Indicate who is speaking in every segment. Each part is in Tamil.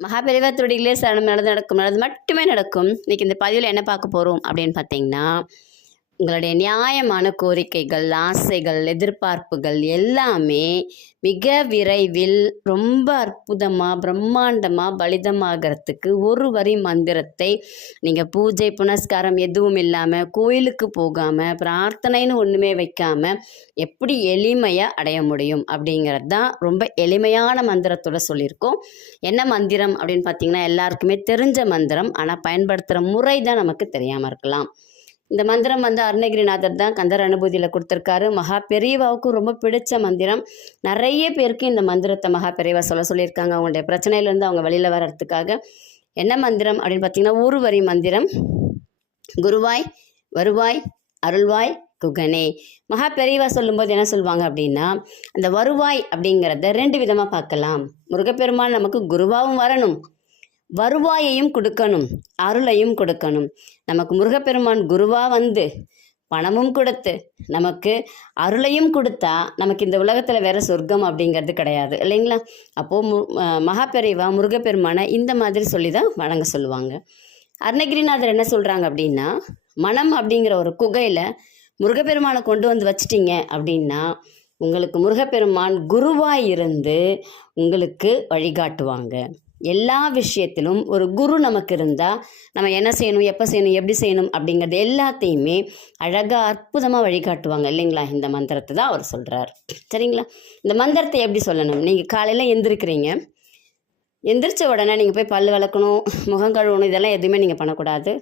Speaker 1: மகாபெரிவா துடிகளே சரணம் நடந்து நடக்கும் நடந்து மட்டுமே நடக்கும். இன்னைக்கு இந்த பதிவில் என்ன பார்க்க போகிறோம் அப்படின்னு பார்த்தீங்கன்னா உங்களுடைய நியாயமான கோரிக்கைகள் ஆசைகள் எதிர்பார்ப்புகள் எல்லாமே மிக விரைவில் ரொம்ப அற்புதமாக பிரம்மாண்டமாக பலிதமாகிறதுக்கு ஒரு வரி மந்திரத்தை நீங்கள் பூஜை புனஸ்காரம் எதுவும் இல்லாமல் கோயிலுக்கு போகாமல் பிரார்த்தனைன்னு ஒன்றுமே வைக்காமல் எப்படி எளிமையாக அடைய முடியும் அப்படிங்கிறது தான் ரொம்ப எளிமையான மந்திரத்தோட சொல்லியிருக்கோம். என்ன மந்திரம் அப்படின்னு பார்த்தீங்கன்னா எல்லாருக்குமே தெரிஞ்ச மந்திரம். ஆனால் பயன்படுத்துகிற முறை தான் நமக்கு தெரியாமல் இருக்கலாம். இந்த மந்திரம் வந்து அருணகிரிநாதர் தான் கந்தர் அனுபூதியில் கொடுத்துருக்காரு. மகா பெரியவாவுக்கும் ரொம்ப பிடிச்ச மந்திரம். நிறைய பேருக்கு இந்த மந்திரத்தை மகா பெரியவா சொல்ல சொல்லியிருக்காங்க. அவங்களுடைய பிரச்சனையிலேருந்து அவங்க வெளியில் வர்றதுக்காக. என்ன மந்திரம் அப்படின்னு பார்த்தீங்கன்னா ஒரு வரி மந்திரம். குருவாய் வருவாய் அருள்வாய் குகனே. மகா பெரியவா சொல்லும்போது என்ன சொல்லுவாங்க அப்படின்னா அந்த வருவாய் அப்படிங்கிறத ரெண்டு விதமாக பார்க்கலாம். முருகப்பெருமான் நமக்கு குருவாகவும் வரணும். வருவாயையும் கொடுக்கணும் அருளையும் கொடுக்கணும். நமக்கு முருகப்பெருமான் குருவாக வந்து பணமும் கொடுத்து நமக்கு அருளையும் கொடுத்தா நமக்கு இந்த உலகத்தில் வேறு சொர்க்கம் அப்படிங்கிறது கிடையாது இல்லைங்களா? அப்போது மு மகாபெரிவா முருகப்பெருமானை இந்த மாதிரி சொல்லி தான் வணங்க சொல்லுவாங்க. அருணகிரிநாதர் என்ன சொல்கிறாங்க அப்படின்னா மனம் அப்படிங்கிற ஒரு குகையில் முருகப்பெருமானை கொண்டு வந்து வச்சிட்டிங்க அப்படின்னா உங்களுக்கு முருகப்பெருமான் குருவாக இருந்து உங்களுக்கு வழிகாட்டுவாங்க. எல்லா விஷயத்திலும் ஒரு குரு நமக்கு இருந்தால் நம்ம என்ன செய்யணும் எப்போ செய்யணும் எப்படி செய்யணும் அப்படிங்கிறது எல்லாத்தையுமே அழகாக அற்புதமாக வழிகாட்டுவாங்க இல்லைங்களா? இந்த மந்திரத்தை தான் அவர் சொல்கிறார் சரிங்களா? இந்த மந்திரத்தை எப்படி சொல்லணும்? நீங்கள் காலையில் எழுந்திருக்கிறீங்க எந்திரிச்ச உடனே நீங்கள் போய் பல் விளக்கணும் முகம் கழுவணும் இதெல்லாம் எதுவுமே நீங்கள் பண்ணக்கூடாது.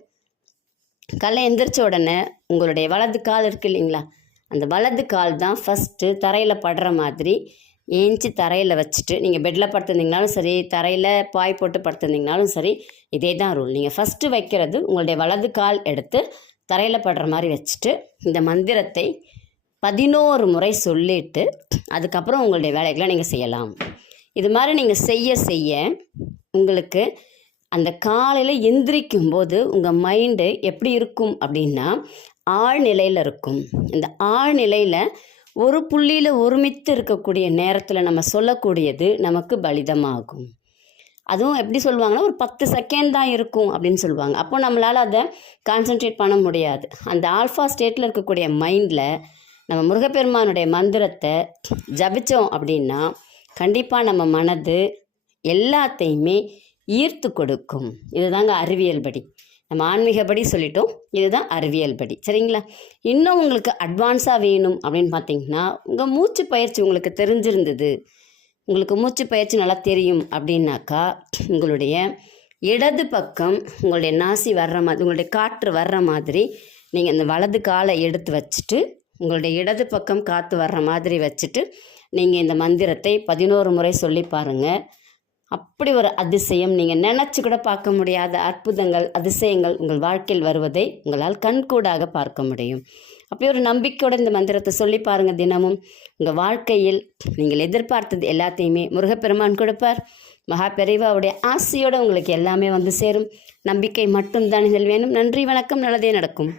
Speaker 1: காலைல எந்திரிச்ச உடனே உங்களுடைய வலது கால் இருக்கு இல்லைங்களா? அந்த வலது கால் தான் ஃபஸ்ட்டு தரையில் படுற மாதிரி ஏஞ்சி தரையில் வச்சுட்டு நீங்கள் பெட்டில் படுத்திருந்தீங்கனாலும் சரி தரையில் பாய் போட்டு படுத்திருந்தீங்கனாலும் சரி இதே தான் ரூல் நீங்கள் ஃபஸ்ட்டு வைக்கிறது உங்களுடைய வலது கால் எடுத்து தரையில் படுற மாதிரி வச்சுட்டு இந்த மந்திரத்தை பதினோரு முறை சொல்லிட்டு அதுக்கப்புறம் உங்களுடைய வேலைகளை நீங்கள் செய்யலாம். இது மாதிரி நீங்கள் செய்ய செய்ய உங்களுக்கு அந்த காலையில் எந்திரிக்கும் போது உங்கள் மைண்டு எப்படி இருக்கும் அப்படின்னா ஆழ்நிலையில் இருக்கும். இந்த ஆழ்நிலையில் ஒரு புள்ளியில் ஒருமித்து இருக்கக்கூடிய நேரத்தில் நம்ம சொல்லக்கூடியது நமக்கு பலிதமாகும். அதுவும் எப்படி சொல்லுவாங்கன்னா ஒரு பத்து செகண்ட் தான் இருக்கும் அப்படின்னு சொல்லுவாங்க. அப்போ நம்மளால் அதை கான்சென்ட்ரேட் பண்ண முடியாது. அந்த ஆல்ஃபா ஸ்டேட்டில் இருக்கக்கூடிய மைண்டில் நம்ம முருகப்பெருமானுடைய மந்திரத்தை ஜபித்தோம் அப்படின்னா கண்டிப்பாக நம்ம மனது எல்லாத்தையுமே ஈர்த்து கொடுக்கும். இதுதாங்க அறிவியல் படி. நம்ம ஆன்மீகப்படி சொல்லிட்டோம். இதுதான் அறிவியல் படி. சரிங்களா? இன்னும் உங்களுக்கு அட்வான்ஸாக வேணும் அப்படின்னு பார்த்தீங்கன்னா உங்கள் மூச்சு பயிற்சி உங்களுக்கு தெரிஞ்சிருந்தது. உங்களுக்கு மூச்சு பயிற்சி நல்லா தெரியும் அப்படின்னாக்கா உங்களுடைய இடது பக்கம் உங்களுடைய நாசி வர்ற மாதிரி உங்களுடைய காற்று வர்ற மாதிரி நீங்கள் இந்த வலது காலை எடுத்து வச்சுட்டு உங்களுடைய இடது பக்கம் காற்று வர்ற மாதிரி வச்சுட்டு நீங்கள் இந்த மந்திரத்தை பதினோரு முறை சொல்லி பாருங்கள் அப்படி ஒரு அதிசயம் நீங்கள் நினச்சி கூட பார்க்க முடியாத அற்புதங்கள் அதிசயங்கள் உங்கள் வாழ்க்கையில் வருவதை உங்களால் கண்கூடாக பார்க்க முடியும். அப்படி ஒரு நம்பிக்கையோட இந்த மந்திரத்தை சொல்லி பாருங்கள் தினமும். உங்கள் வாழ்க்கையில் நீங்கள் எதிர்பார்த்தது எல்லாத்தையுமே முருகப்பெருமான் கொடுப்பார். மகா பெரிவாவுடைய ஆசையோடு உங்களுக்கு எல்லாமே வந்து சேரும். நம்பிக்கை மட்டும்தான் இதில் வேணும் நன்றி வணக்கம். நல்லதே நடக்கும்.